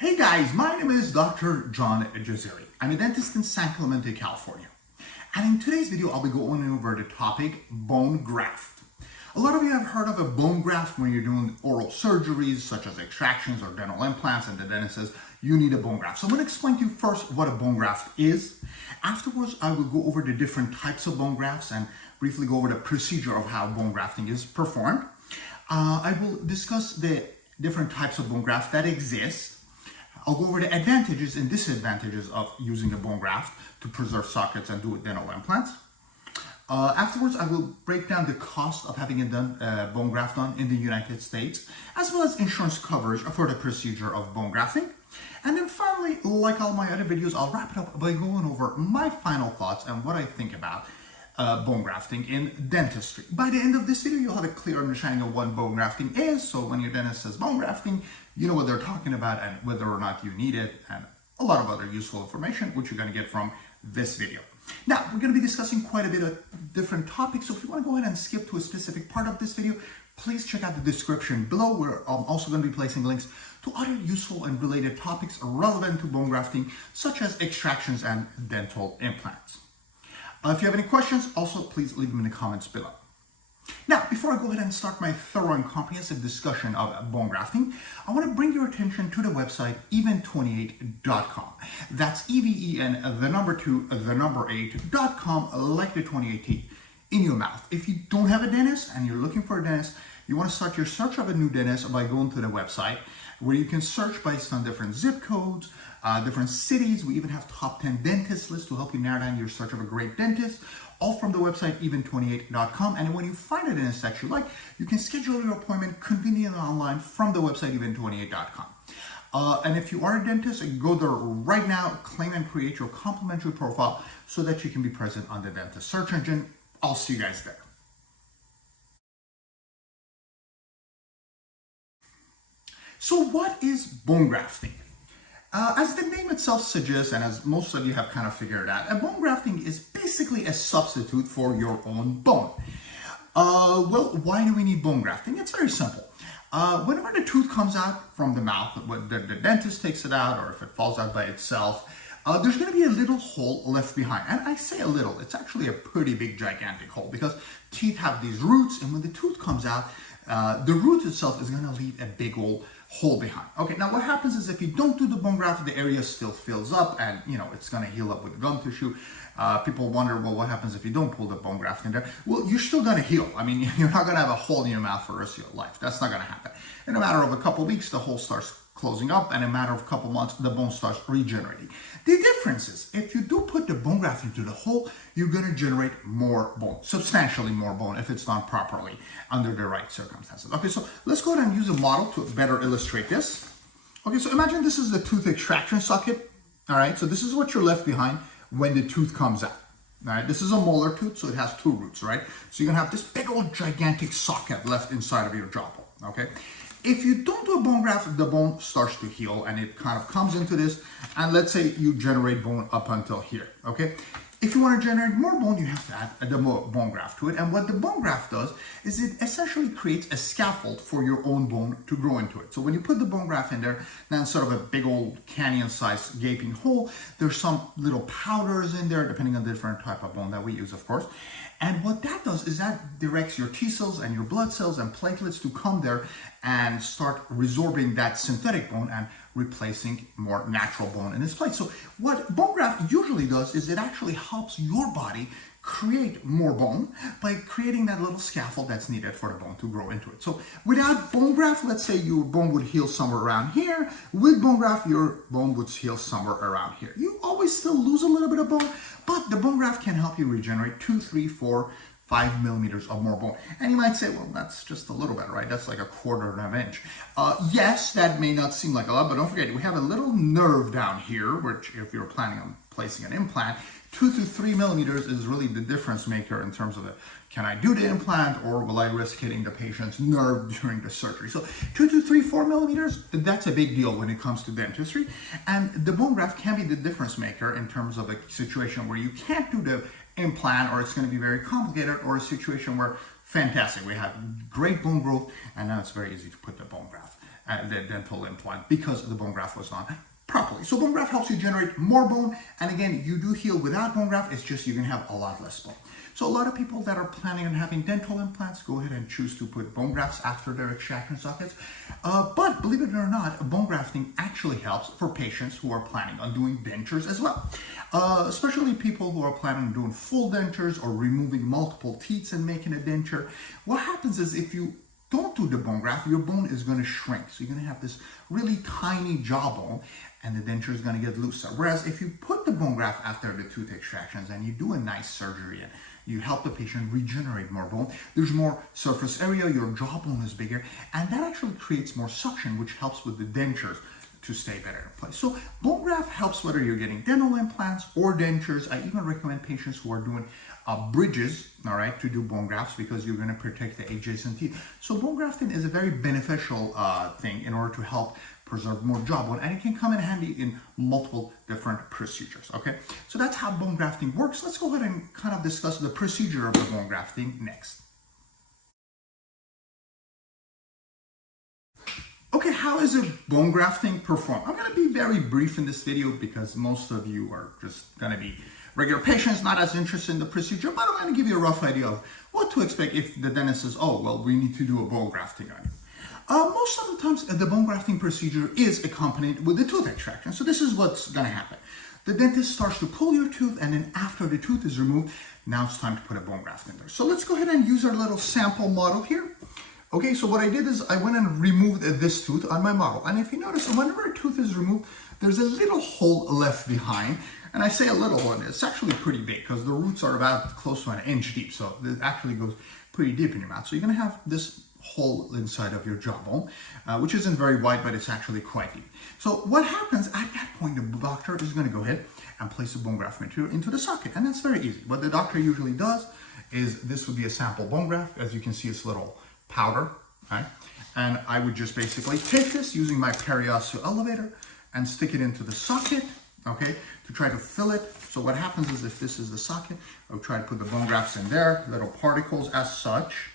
Hey guys, my name is Dr. John Jazeri. I'm a dentist in San Clemente, California. And in today's video, I'll be going over the topic bone graft. A lot of you have heard of a bone graft when you're doing oral surgeries such as extractions or dental implants, and the dentist says you need a bone graft. So I'm going to explain to you first what a bone graft is. Afterwards, I will go over the different types of bone grafts and briefly go over the procedure of how bone grafting is performed. I will discuss the different types of bone grafts that exist. I'll go over the advantages and disadvantages of using a bone graft to preserve sockets and do dental implants. Afterwards, I will break down the cost of having a bone graft done in the United States, as well as insurance coverage for the procedure of bone grafting. And then finally, like all my other videos, I'll wrap it up by going over my final thoughts and what I think about bone grafting in dentistry. By the end of this video, you'll have a clear understanding of what bone grafting is. So when your dentist says bone grafting, you know what they're talking about and whether or not you need it, and a lot of other useful information, which you're going to get from this video. Now, we're going to be discussing quite a bit of different topics. So if you want to go ahead and skip to a specific part of this video, please check out the description below, where I'm also going to be placing links to other useful and related topics relevant to bone grafting, such as extractions and dental implants. If you have any questions, also please leave them in the comments below. Now, before I go ahead and start my thorough and comprehensive discussion of bone grafting, I want to bring your attention to the website even28.com. That's EVEN, the number 2, the number 8.com, like the 28 teeth in your mouth. If you don't have a dentist and you're looking for a dentist, you want to start your search of a new dentist by going to the website, where you can search based on different zip codes, different cities. We even have top 10 dentist lists to help you narrow down your search of a great dentist, all from the website even28.com. And when you find a dentist that you like, you can schedule your appointment conveniently online from the website even28.com. And if you are a dentist, go there right now, claim and create your complimentary profile so that you can be present on the dentist search engine. I'll see you guys there. So what is bone grafting? As the name itself suggests, and as most of you have kind of figured out, a bone grafting is basically a substitute for your own bone. Well, why do we need bone grafting? It's very simple. Whenever the tooth comes out from the mouth, the dentist takes it out, or if it falls out by itself, there's going to be a little hole left behind. And I say a little, it's actually a pretty big, gigantic hole, because teeth have these roots, and when the tooth comes out, the root itself is going to leave a big old hole behind. Okay, now what happens is if you don't do the bone graft, the area still fills up, and it's going to heal up with gum tissue. People wonder, well, what happens if you don't pull the bone graft in there? Well, you're still going to heal. I mean, you're not going to have a hole in your mouth for the rest of your life. That's not going to happen. In a matter of a couple of weeks, the hole starts closing up, and in a matter of a couple months, the bone starts regenerating. The difference is, if you do put the bone graft into the hole, you're going to generate more bone, substantially more bone, if it's done properly under the right circumstances. Okay, so let's go ahead and use a model to better illustrate this. Okay, so imagine this is the tooth extraction socket. All right, so this is what you're left behind when the tooth comes out. All right, this is a molar tooth, so it has two roots, right? So you're going to have this big old gigantic socket left inside of your jaw bone, okay? If you don't do a bone graft, the bone starts to heal and it kind of comes into this, and let's say you generate bone up until here, okay? If you want to generate more bone, you have to add the bone graft to it. And what the bone graft does is it essentially creates a scaffold for your own bone to grow into it. So when you put the bone graft in there, now instead of a big old canyon-sized gaping hole, there's some little powders in there, depending on the different type of bone that we use, of course. And what that does is that directs your T cells and your blood cells and platelets to come there and start resorbing that synthetic bone and replacing more natural bone in its place. So what bone graft usually does is it actually helps your body create more bone by creating that little scaffold that's needed for the bone to grow into it. So without bone graft, let's say your bone would heal somewhere around here. With bone graft, your bone would heal somewhere around here. You always still lose a little bit of bone, but the bone graft can help you regenerate 2, 3, 4, 5 millimeters of more bone. And you might say, well, that's just a little bit, right? That's like a quarter of an inch. Yes, that may not seem like a lot, but don't forget, we have a little nerve down here, which if you're planning on placing an implant, 2 to 3 millimeters is really the difference maker in terms of can I do the implant, or will I risk hitting the patient's nerve during the surgery? So 2 to 3, 4 millimeters, that's a big deal when it comes to dentistry. And the bone graft can be the difference maker in terms of a situation where you can't do the implant, or it's going to be very complicated, or a situation where, fantastic, we have great bone growth, and now it's very easy to put the bone graft the dental implant because the bone graft was done properly. So bone graft helps you generate more bone, and again, you do heal without bone graft. It's just you're gonna have a lot less bone. So a lot of people that are planning on having dental implants go ahead and choose to put bone grafts after their extraction sockets. But believe it or not, bone grafting actually helps for patients who are planning on doing dentures as well. Especially people who are planning on doing full dentures or removing multiple teeth and making a denture. What happens is if you don't do the bone graft, your bone is going to shrink. So you're going to have this really tiny jawbone and the denture is going to get looser. Whereas if you put the bone graft after the tooth extractions and you do a nice surgery and you help the patient regenerate more bone, there's more surface area, your jawbone is bigger, and that actually creates more suction, which helps with the dentures to stay better in place. So bone graft helps whether you're getting dental implants or dentures. I even recommend patients who are doing bridges, all right, to do bone grafts because you're going to protect the adjacent teeth. So bone grafting is a very beneficial thing in order to help preserve more jawbone, and it can come in handy in multiple different procedures, okay? So that's how bone grafting works. Let's go ahead and kind of discuss the procedure of the bone grafting next. Okay, how is a bone grafting performed? I'm gonna be very brief in this video because most of you are just gonna be regular patients, not as interested in the procedure, but I'm gonna give you a rough idea of what to expect if the dentist says, oh, well, we need to do a bone grafting on you. Most of the times, the bone grafting procedure is accompanied with the tooth extraction. So this is what's gonna happen. The dentist starts to pull your tooth, and then after the tooth is removed, now it's time to put a bone graft in there. So let's go ahead and use our little sample model here. Okay, so what I did is I went and removed this tooth on my model. And if you notice, whenever a tooth is removed, there's a little hole left behind. And I say a little one, it's actually pretty big because the roots are about close to 1 inch deep. So it actually goes pretty deep in your mouth. So you're gonna have this hole inside of your jawbone, which isn't very wide, but it's actually quite deep. So what happens at that point, the doctor is gonna go ahead and place the bone graft material into the socket. And that's very easy. What the doctor usually does is this would be a sample bone graft. As you can see, it's little powder, right? And I would just basically take this using my periosteal elevator and stick it into the socket, okay, to try to fill it. So what happens is if this is the socket, I would try to put the bone grafts in there, little particles as such,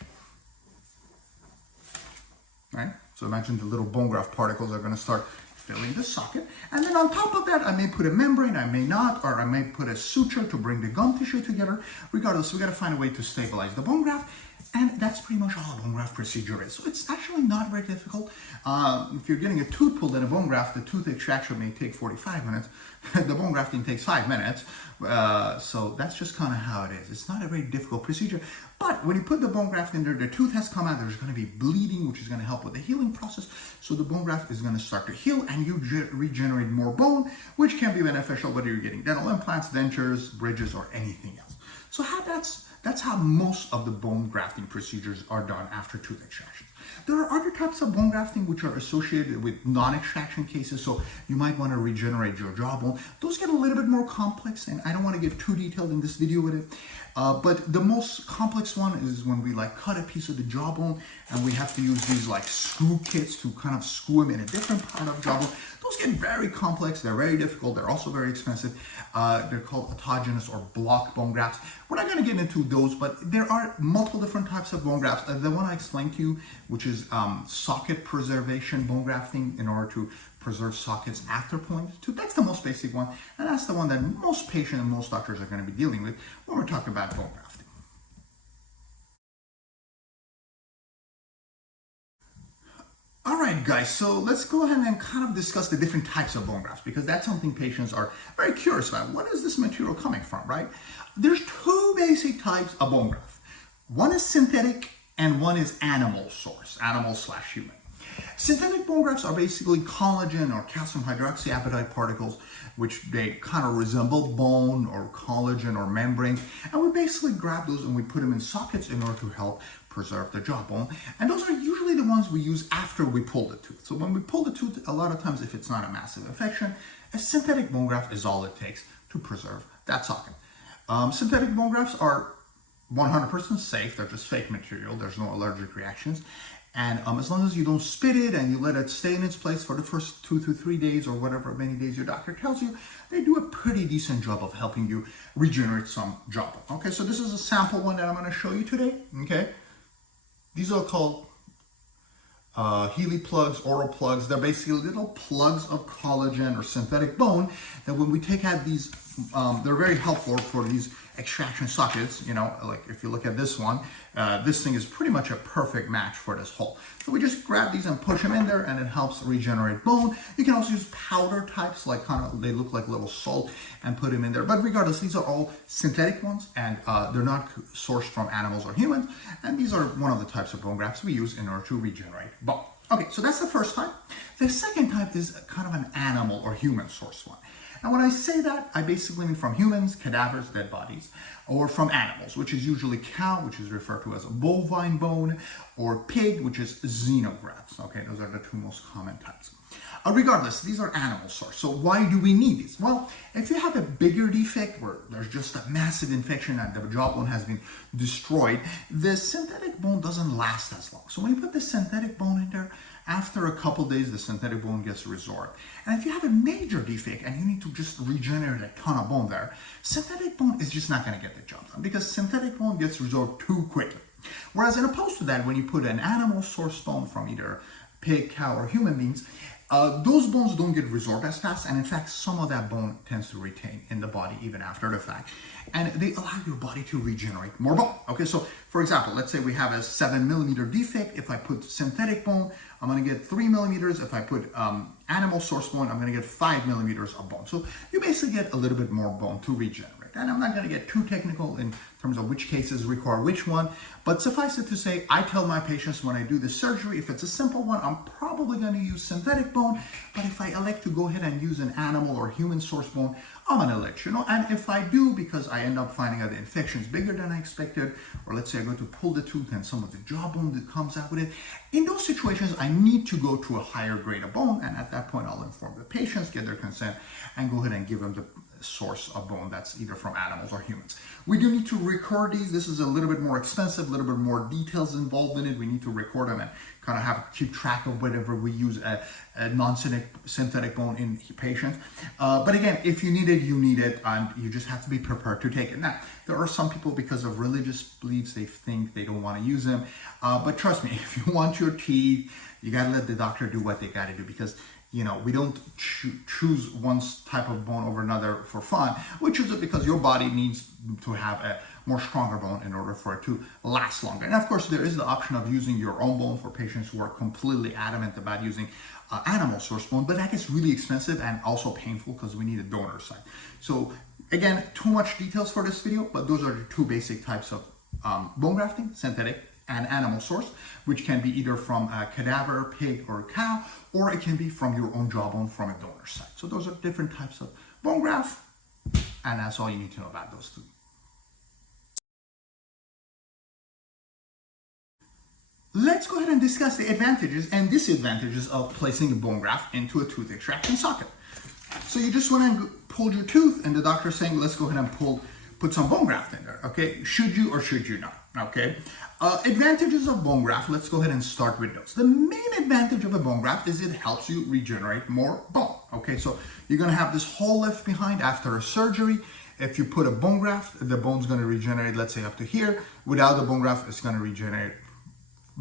right? So imagine the little bone graft particles are gonna start filling the socket. And then on top of that, I may put a membrane, I may not, or I may put a suture to bring the gum tissue together. Regardless, we gotta find a way to stabilize the bone graft. And that's pretty much all a bone graft procedure is. So it's actually not very difficult. If you're getting a tooth pulled and a bone graft, the tooth extraction may take 45 minutes. The bone grafting takes 5 minutes. So that's just kind of how it is. It's not a very difficult procedure. But when you put the bone graft in there, the tooth has come out. There's going to be bleeding, which is going to help with the healing process. So the bone graft is going to start to heal and you regenerate more bone, which can be beneficial whether you're getting dental implants, dentures, bridges, or anything else. So that's how most of the bone grafting procedures are done after tooth extractions. There are other types of bone grafting which are associated with non-extraction cases, so you might want to regenerate your jawbone. Those get a little bit more complex, and I don't want to get too detailed in this video with it. But the most complex one is when we like cut a piece of the jawbone and we have to use these like screw kits to kind of screw them in a different part of jawbone. Those get very complex, they're very difficult, they're also very expensive. They're called autogenous or block bone grafts. We're not going to get into those, but there are multiple different types of bone grafts. The one I explained to you, which is socket preservation bone grafting in order to preserve sockets after point tooth. That's the most basic one, and that's the one that most patients and most doctors are going to be dealing with when we're talking about bone grafting. All right, guys, so let's go ahead and kind of discuss the different types of bone grafts because that's something patients are very curious about. What is this material coming from, right? There's two basic types of bone graft. One is synthetic and one is animal source, animal/human. Synthetic bone grafts are basically collagen or calcium hydroxyapatite particles, which they kind of resemble bone or collagen or membrane. And we basically grab those and we put them in sockets in order to help preserve the jawbone. And those are usually the ones we use after we pull the tooth. So when we pull the tooth, a lot of times if it's not a massive infection, a synthetic bone graft is all it takes to preserve that socket. Synthetic bone grafts are 100% safe. They're just fake material. There's no allergic reactions. And as long as you don't spit it and you let it stay in its place for the first 2 to 3 days or whatever many days your doctor tells you, they do a pretty decent job of helping you regenerate some jawbone. Okay, so this is a sample one that I'm going to show you today. Okay, these are called Healy plugs, oral plugs. They're basically little plugs of collagen or synthetic bone that when we take out these, they're very helpful for these extraction sockets. You know, like if you look at this one, this thing is pretty much a perfect match for this hole. So we just grab these and push them in there, and it helps regenerate bone. You can also use powder types, like kind of, they look like little salt, and put them in there. But regardless, these are all synthetic ones, and they're not sourced from animals or humans. And these are one of the types of bone grafts we use in order to regenerate bone. Okay, so that's the first type. The second type is kind of an animal or human source one. And when I say that, I basically mean from humans, cadavers, dead bodies, or from animals, which is usually cow, which is referred to as a bovine bone, or pig, which is xenografts. Okay, those are the two most common types. Regardless, these are animal source. So why do we need these? Well, if you have a bigger defect where there's just a massive infection and the jawbone has been destroyed, the synthetic bone doesn't last as long. So when you put the synthetic bone in there, after a couple days, the synthetic bone gets resorbed. And if you have a major defect and you need to just regenerate a ton of bone there, synthetic bone is just not going to get the job done because synthetic bone gets resorbed too quickly. Whereas in opposed to that, when you put an animal source bone from either pig, cow, or human beings, those bones don't get resorbed as fast, and in fact, some of that bone tends to retain in the body even after the fact, and they allow your body to regenerate more bone. Okay, so for example, let's say we have a 7mm defect. If I put synthetic bone, I'm going to get 3mm. If I put animal source bone, I'm going to get 5mm of bone. So you basically get a little bit more bone to regenerate. And I'm not going to get too technical in terms of which cases require which one, but suffice it to say, I tell my patients when I do the surgery, if it's a simple one, I'm probably going to use synthetic bone, but if I elect to go ahead and use an animal or human source bone, I'm going to let you know. And if I do, because I end up finding out the infection is bigger than I expected, or let's say I go to pull the tooth and some of the jawbone that comes out with it, in those situations, I need to go to a higher grade of bone, and at that point, I'll inform the patients, get their consent, and go ahead and give them the source of bone that's either from animals or humans. We do need to record these. This is a little bit more expensive, a little bit more details involved in it. We need to record them and kind of keep track of whatever we use a non-synthetic bone in patients. But again, if you need it, you need it, and you just have to be prepared to take it. Now, there are some people, because of religious beliefs, they think they don't want to use them. But trust me, if you want your teeth, you got to let the doctor do what they got to do, because you know, we don't choose one type of bone over another for fun. We choose it because your body needs to have a more stronger bone in order for it to last longer. And of course, there is the option of using your own bone for patients who are completely adamant about using animal source bone, but that gets really expensive and also painful because we need a donor site. So again, too much details for this video, but those are the two basic types of bone grafting: synthetic and animal source, which can be either from a cadaver, pig, or cow, or it can be from your own jawbone from a donor site. So those are different types of bone graft, and that's all you need to know about those two. Let's go ahead and discuss the advantages and disadvantages of placing a bone graft into a tooth extraction socket. So you just want to pull your tooth, and the doctor's saying, let's go ahead and put some bone graft in there, okay? Should you or should you not, okay? Advantages of bone graft, let's go ahead and start with those. The main advantage of a bone graft is it helps you regenerate more bone, okay? So you're gonna have this hole left behind after a surgery. If you put a bone graft, the bone's gonna regenerate, let's say up to here. Without the bone graft, it's gonna regenerate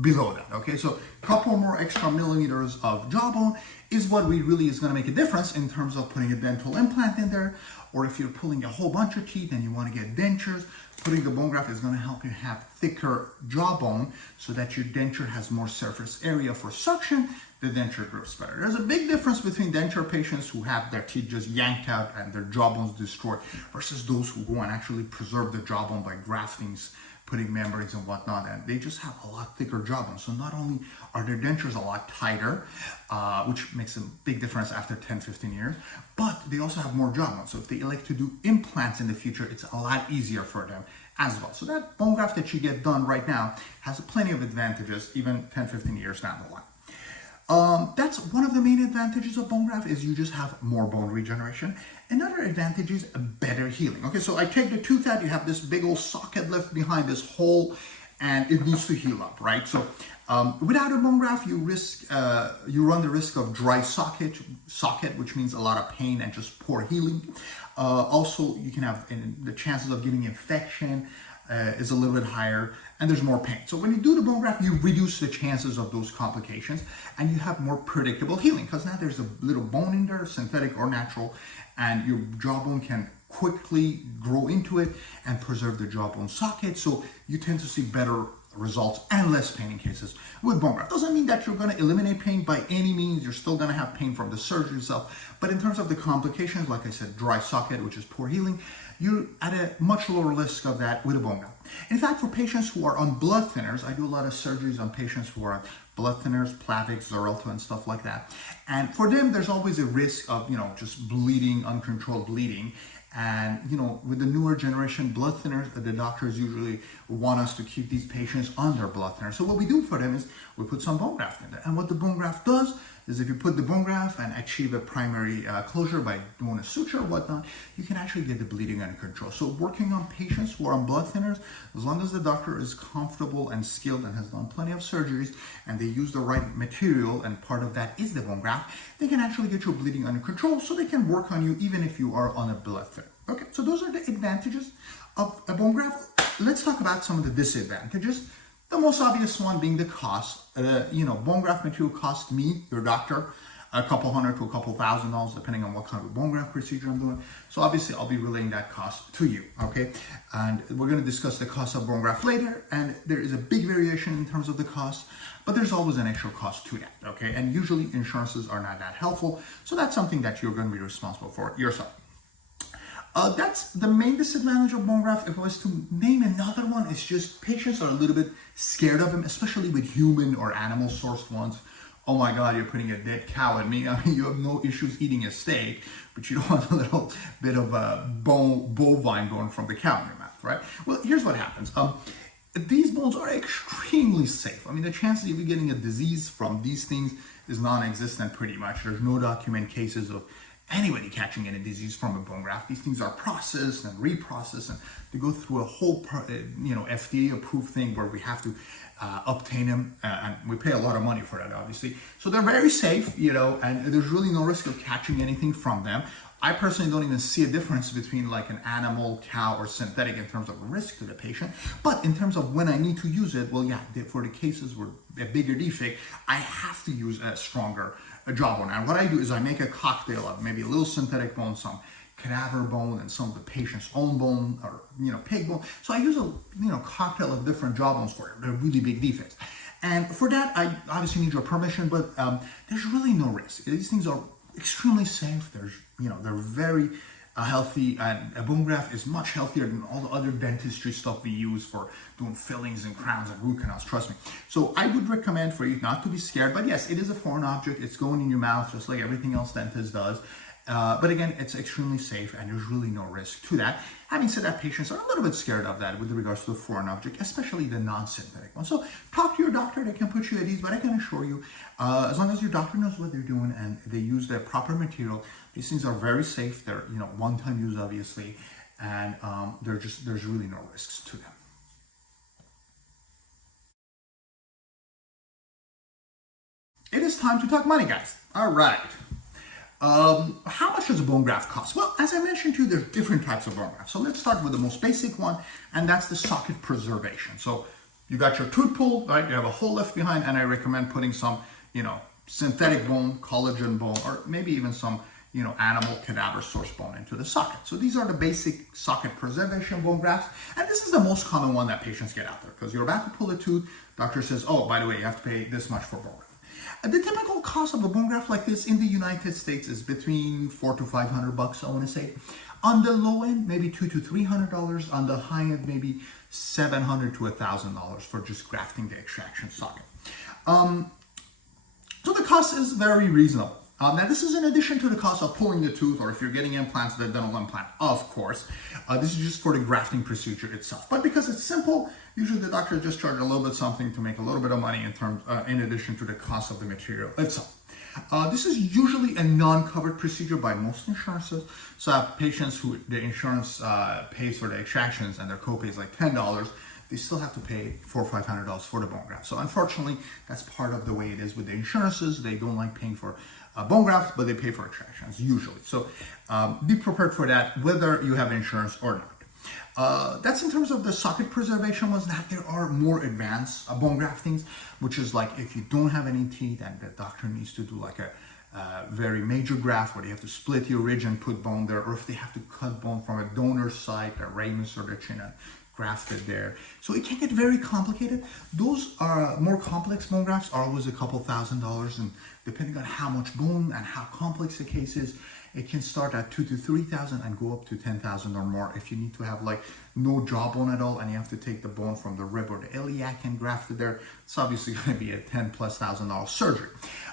below that, okay? So a couple more extra millimeters of jawbone is what really is gonna make a difference in terms of putting a dental implant in there, or if you're pulling a whole bunch of teeth and you wanna get dentures, putting the bone graft is gonna help you have thicker jawbone so that your denture has more surface area for suction, the denture grows better. There's a big difference between denture patients who have their teeth just yanked out and their jawbones destroyed versus those who go and actually preserve the jawbone by graftings, putting membranes and whatnot, and they just have a lot thicker jawbone. So not only are their dentures a lot tighter, which makes a big difference after 10, 15 years, but they also have more jawbone. So if they elect to do implants in the future, it's a lot easier for them as well. So that bone graft that you get done right now has plenty of advantages, even 10, 15 years down the line. That's one of the main advantages of bone graft, is you just have more bone regeneration. Another advantage is a better healing. Okay, so I take the tooth out, you have this big old socket left behind this hole, and it needs to heal up, right? So without a bone graft, you run the risk of dry socket, which means a lot of pain and just poor healing. Also, you can have the chances of getting infection, is a little bit higher, and there's more pain. So when you do the bone graft, you reduce the chances of those complications, and you have more predictable healing, because now there's a little bone in there, synthetic or natural, and your jawbone can quickly grow into it and preserve the jawbone socket. So you tend to see better results and less pain in cases with bone graft. Doesn't mean that you're going to eliminate pain by any means. You're still going to have pain from the surgery itself, but in terms of the complications, like I said, dry socket, which is poor healing, you're at a much lower risk of that with a bone graft. In fact, for patients who are on blood thinners, I do a lot of surgeries on patients who are on blood thinners, Plavix, Xarelto, and stuff like that. And for them, there's always a risk of, just bleeding, uncontrolled bleeding. And, with the newer generation blood thinners, the doctors usually want us to keep these patients on their blood thinner. So what we do for them is we put some bone graft in there. And what the bone graft does is if you put the bone graft and achieve a primary closure by doing a suture or whatnot, you can actually get the bleeding under control. So working on patients who are on blood thinners, as long as the doctor is comfortable and skilled and has done plenty of surgeries and they use the right material, and part of that is the bone graft, they can actually get your bleeding under control, so they can work on you even if you are on a blood thinner. Okay, so those are the advantages of a bone graft. Let's talk about some of the disadvantages. The most obvious one being the cost. Bone graft material costs me, your doctor, a couple $100 to a couple $1,000, depending on what kind of bone graft procedure I'm doing. So obviously I'll be relaying that cost to you, okay? And we're gonna discuss the cost of bone graft later, and there is a big variation in terms of the cost, but there's always an extra cost to that, okay? And usually insurances are not that helpful, so that's something that you're gonna be responsible for yourself. That's the main disadvantage of bone graft. If I was to name another one, it's just patients are a little bit scared of them, especially with human or animal sourced ones. Oh my God, you're putting a dead cow in me. I mean, you have no issues eating a steak, but you don't want a little bit of a bovine going from the cow in your mouth, right? Well, here's what happens. These bones are extremely safe. I mean, the chances of you getting a disease from these things is non-existent pretty much. There's no documented cases of anybody catching any disease from a bone graft. These things are processed and reprocessed, and they go through a whole, FDA-approved thing where we have to obtain them, and we pay a lot of money for that, obviously. So they're very safe, and there's really no risk of catching anything from them. I personally don't even see a difference between like an animal, cow, or synthetic in terms of risk to the patient. But in terms of when I need to use it, well, yeah, for the cases where a bigger defect, I have to use a stronger jawbone. And what I do is I make a cocktail of maybe a little synthetic bone, some cadaver bone, and some of the patient's own bone, or pig bone. So I use a cocktail of different jawbones for the really big defects. And for that, I obviously need your permission, but there's really no risk. These things are extremely safe. They're very healthy, and a bone graft is much healthier than all the other dentistry stuff we use for doing fillings and crowns and root canals, trust me. So I would recommend for you not to be scared, but yes, it is a foreign object. It's going in your mouth just like everything else dentist does. But again, it's extremely safe, and there's really no risk to that. Having said that, patients are a little bit scared of that with regards to the foreign object, especially the non-synthetic one. So talk to your doctor. They can put you at ease, but I can assure you, as long as your doctor knows what they're doing and they use their proper material, these things are very safe. They're one-time use, obviously, and there's really no risks to them. It is time to talk money, guys. All right. How much does a bone graft cost? Well, as I mentioned to you, there's different types of bone grafts. So let's start with the most basic one, and that's the socket preservation. So you got your tooth pulled, right? You have a hole left behind, and I recommend putting some, synthetic bone, collagen bone, or maybe even some, animal cadaver source bone into the socket. So these are the basic socket preservation bone grafts, and this is the most common one that patients get out there, because you're about to pull a tooth, doctor says, oh, by the way, you have to pay this much for bone graft. The typical cost of a bone graft like this in the United States is between $400 to $500, I want to say. On the low end, maybe $200 to $300. On the high end, maybe $700 to $1,000 for just grafting the extraction socket. So the cost is very reasonable. Now, this is in addition to the cost of pulling the tooth, or if you're getting implants, the dental implant, of course. This is just for the grafting procedure itself. But because it's simple, usually the doctor just charges a little bit something to make a little bit of money in addition to the cost of the material itself. This is usually a non-covered procedure by most insurances. So I have patients who the insurance pays for the extractions and their copay is like $10. They still have to pay $400 or $500 for the bone graft. So unfortunately, that's part of the way it is with the insurances. They don't like paying for bone grafts, but they pay for extractions usually. So be prepared for that, whether you have insurance or not. That's in terms of the socket preservation ones. Now there are more advanced bone graftings, which is like if you don't have any teeth and the doctor needs to do like a very major graft where they have to split your ridge and put bone there, or if they have to cut bone from a donor site, the ramus or the chin, and graft it there. So it can get very complicated. Those are more complex bone grafts are always a couple $1,000s, and depending on how much bone and how complex the case is, it can start at $2,000 to $3,000 and go up to $10,000 or more if you need to have like no jawbone at all and you have to take the bone from the rib or the iliac and graft it there. It's obviously going to be a $10,000+ surgery.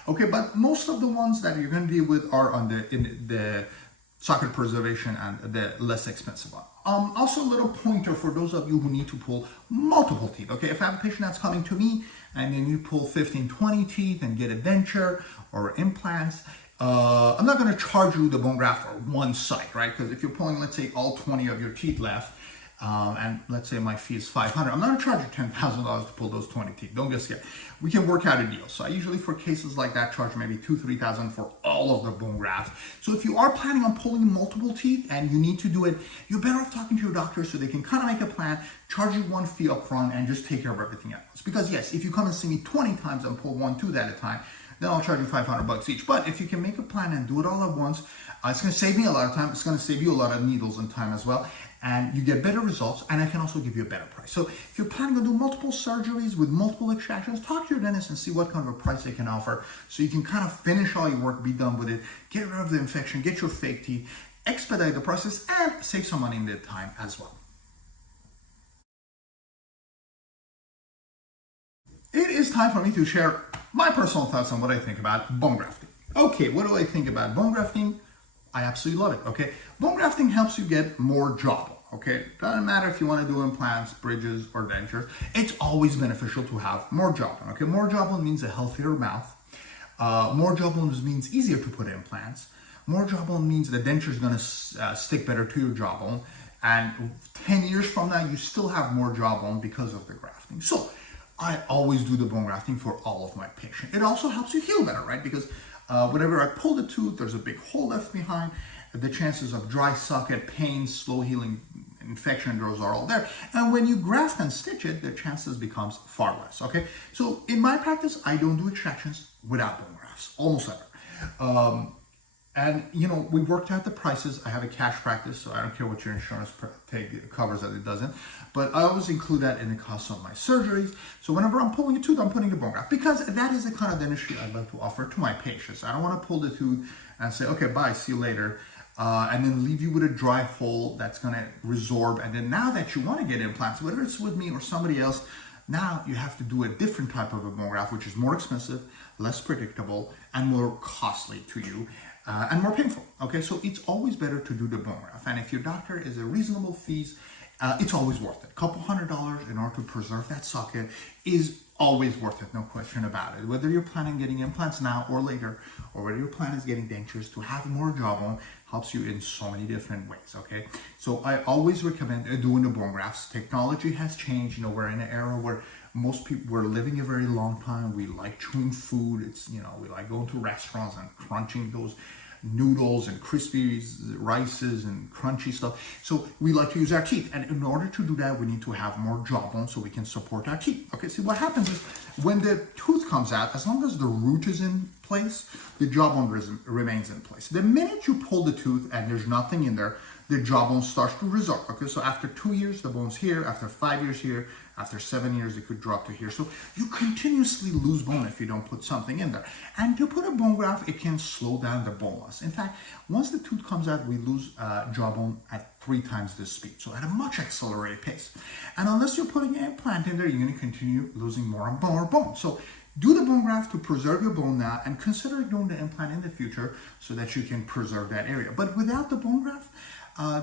Okay, but most of the ones that you're going to deal with are on the socket preservation and the less expensive one. Also a little pointer for those of you who need to pull multiple teeth. Okay, if I have a patient that's coming to me and then you pull 15, 20 teeth and get a denture or implants, I'm not going to charge you the bone graft for one site, right? Because if you're pulling, let's say, all 20 of your teeth left, and let's say my fee is $500, I'm not going to charge you $10,000 to pull those 20 teeth. Don't get scared. We can work out a deal. So I usually, for cases like that, charge maybe $2,000, $3,000 for all of the bone grafts. So if you are planning on pulling multiple teeth and you need to do it, you're better off talking to your doctor so they can kind of make a plan, charge you one fee up front, and just take care of everything else. Because yes, if you come and see me 20 times and pull one tooth at a time, then I'll charge you $500 each. But if you can make a plan and do it all at once, it's going to save me a lot of time. It's going to save you a lot of needles and time as well. And you get better results, and I can also give you a better price. So if you're planning to do multiple surgeries with multiple extractions, talk to your dentist and see what kind of a price they can offer so you can kind of finish all your work, be done with it, get rid of the infection, get your fake teeth, expedite the process, and save some money in the time as well. It is time for me to share my personal thoughts on what I think about bone grafting. Okay, what do I think about bone grafting? I absolutely love it, okay? Bone grafting helps you get more jawbone, okay? Doesn't matter if you want to do implants, bridges, or dentures. It's always beneficial to have more jawbone, okay? More jawbone means a healthier mouth. More jawbone means easier to put implants. More jawbone means the denture is going to stick better to your jawbone. And 10 years from now, you still have more jawbone because of the grafting. So I always do the bone grafting for all of my patients. It also helps you heal better, right? Because whenever I pull the tooth, there's a big hole left behind. The chances of dry socket, pain, slow healing, infection, those are all there. And when you graft and stitch it, the chances becomes far less, okay? So in my practice, I don't do extractions without bone grafts, almost ever. And you know, we worked out the prices. I have a cash practice, so I don't care what your insurance covers that it doesn't. But I always include that in the cost of my surgeries. So whenever I'm pulling a tooth, I'm putting a bone graft because that is the kind of dentistry I'd like to offer to my patients. I don't want to pull the tooth and say, okay, bye, see you later, and then leave you with a dry hole that's going to resorb. And then now that you want to get implants, whether it's with me or somebody else, now you have to do a different type of a bone graft, which is more expensive, less predictable, and more costly to you. And more painful, okay? So it's always better to do the bone graft. And if your doctor is a reasonable fees, it's always worth it. A couple $100 in order to preserve that socket is always worth it, no question about it. Whether you're planning getting implants now or later, or whether your plan is getting dentures, to have more jawbone helps you in so many different ways, okay? So I always recommend doing the bone grafts. Technology has changed. You know, we're in an era where most people, we're living a very long time. We like chewing food. It's, you know, we like going to restaurants and crunching those noodles and crispy rices and crunchy stuff. So we like to use our teeth. And in order to do that, we need to have more jawbone so we can support our teeth. Okay, see what happens is when the tooth comes out, as long as the root is in place, the jawbone remains in place. The minute you pull the tooth and there's nothing in there, the jawbone starts to resort. Okay, so after 2 years, the bone's here. After 5 years here. After 7 years, it could drop to here. So you continuously lose bone if you don't put something in there. And to put a bone graft, it can slow down the bone loss. In fact, once the tooth comes out, we lose jawbone at 3 times the speed. So at a much accelerated pace. And unless you're putting an implant in there, you're going to continue losing more and more bone. So do the bone graft to preserve your bone now and consider doing the implant in the future so that you can preserve that area. But without the bone graft,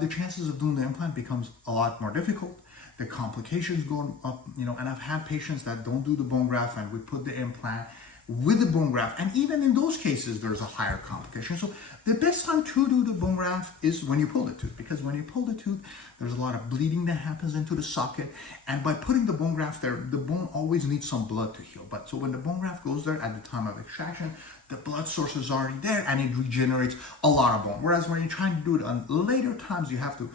the chances of doing the implant becomes a lot more difficult. The complications go up, you know, and I've had patients that don't do the bone graft and we put the implant. with the bone graft, and even in those cases, there's a higher complication. So the best time to do the bone graft is when you pull the tooth, because when you pull the tooth, there's a lot of bleeding that happens into the socket, and by putting the bone graft there, the bone always needs some blood to heal. But so when the bone graft goes there at the time of extraction, the blood source is already there and it regenerates a lot of bone. Whereas when you're trying to do it on later times, you have to,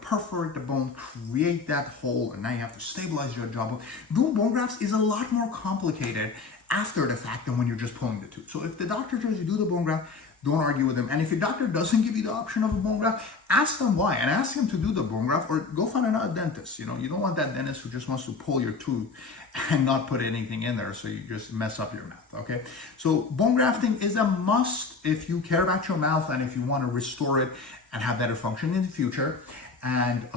perforate the bone, create that hole, and now you have to stabilize your jawbone. Doing bone grafts is a lot more complicated after the fact than when you're just pulling the tooth. So if the doctor tells you do the bone graft, don't argue with them. And if your doctor doesn't give you the option of a bone graft, ask them why, and ask him to do the bone graft, or go find another dentist. You don't want that dentist who just wants to pull your tooth and not put anything in there, so you just mess up your mouth, okay? So bone grafting is a must if you care about your mouth and if you want to restore it and have better function in the future. And,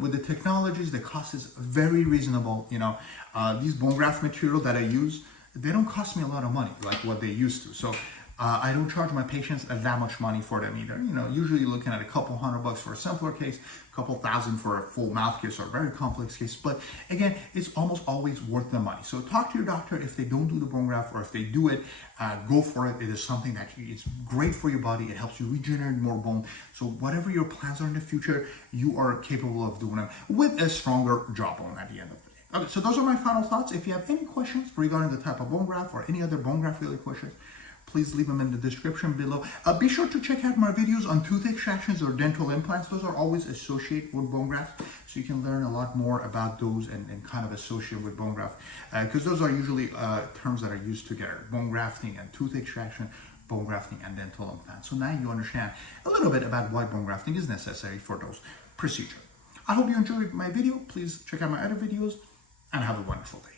with the technologies, the cost is very reasonable. These bone graft material that I use, they don't cost me a lot of money like what they used to. So I don't charge my patients that much money for them either. Usually looking at a couple $100 for a simpler case, a couple thousand for a full mouth case or a very complex case. But again, it's almost always worth the money. So talk to your doctor if they don't do the bone graft, or if they do it, go for it. It is something that is great for your body. It helps you regenerate more bone. So whatever your plans are in the future, you are capable of doing them with a stronger jawbone at the end of the day. Okay, so those are my final thoughts. If you have any questions regarding the type of bone graft or any other bone graft related questions, please leave them in the description below. Be sure to check out my videos on tooth extractions or dental implants. Those are always associated with bone graft, so you can learn a lot more about those and kind of associate with bone graft, because those are usually terms that are used together: bone grafting and tooth extraction, bone grafting and dental implants. So now you understand a little bit about why bone grafting is necessary for those procedures. I hope you enjoyed my video. Please check out my other videos and have a wonderful day.